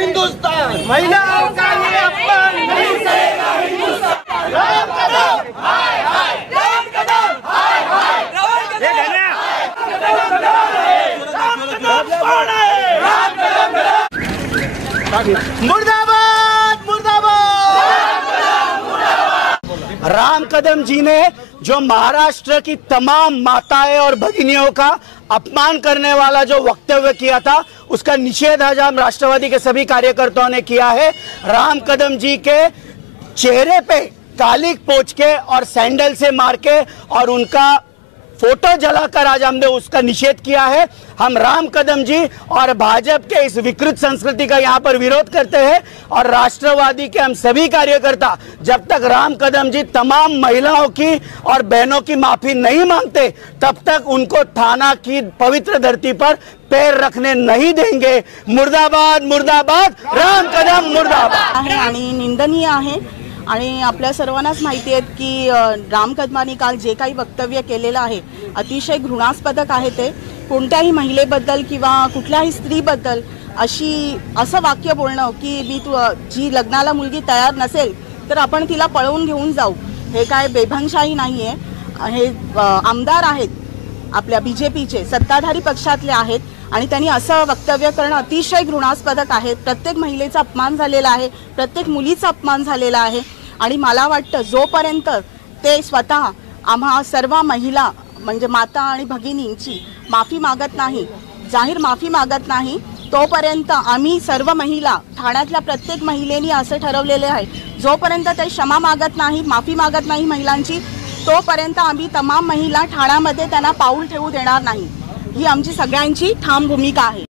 हिंदुस्तान, महिलाओं का ये अपमान नहीं सहेगा हिंदुस्तान। राम कदम हाय हाय, राम कदम हाय हाय, राम कदम मुर्दाबाद मुर्दाबाद। राम कदम जी ने जो महाराष्ट्र की तमाम माताएं और भगिनियों का अपमान करने वाला जो वक्तव्य किया था, उसका निषेध आज हम राष्ट्रवादी के सभी कार्यकर्ताओं ने किया है। राम कदम जी के चेहरे पे कालिक पोंछ के और सैंडल से मार के और उनका फोटो जलाकर आज हमने उसका निषेध किया है। हम राम कदम जी और भाजपा के इस विकृत संस्कृति का यहाँ पर विरोध करते हैं और राष्ट्रवादी के हम सभी कार्यकर्ता जब तक राम कदम जी तमाम महिलाओं की और बहनों की माफी नहीं मांगते तब तक उनको थाना की पवित्र धरती पर पैर रखने नहीं देंगे। मुर्दाबाद मुर्दाबाद, राम कदम मुर्दाबाद। आणि निंदनीय आहे आणि आपल्या सर्वांनाच माहिती आहे की राम कदमांनी काल जे काही वक्तव्य केलेलं आहे अतिशय घृणास्पदक आहे। ते कोणत्याही महिलेबद्दल किंवा कुठल्याही स्त्रीबद्दल असं वाक्य बोलणं की मी जी लग्नाला मुलगी तयार नसेल तर आपण तिला पळवून घेऊन जाऊ, हे काय बेभंशाही नाही आहे। हे आमदार आहेत आपल्या बीजेपीचे, सत्ताधारी पक्षातले आहेत आणि त्यांनी असं वक्तव्य करणं अतिशय घृणास्पदक आहे। प्रत्येक महिलेचा अपमान झालेला आहे, प्रत्येक मुलीचा अपमान झालेला आहे आणि मला वाटतं जोपर्यंत ते स्वतः आम्हा सर्व महिला म्हणजे माता आणि भगिनींची माफी मागत नाही, जाहीर माफी मागत नाही, तोपर्यंत आम्ही सर्व महिला ठाण्यातल्या प्रत्येक महिलेनी असं ठरवलेले आहे, जोपर्यंत ते क्षमा मागत नाही, माफी मागत नाही महिलांची, तोपर्यंत आम्ही तमाम महिला ठाण्यामध्ये त्यांना पाऊल ठेवू देणार नाही। ही आमची सगळ्यांची ठाम भूमिका आहे।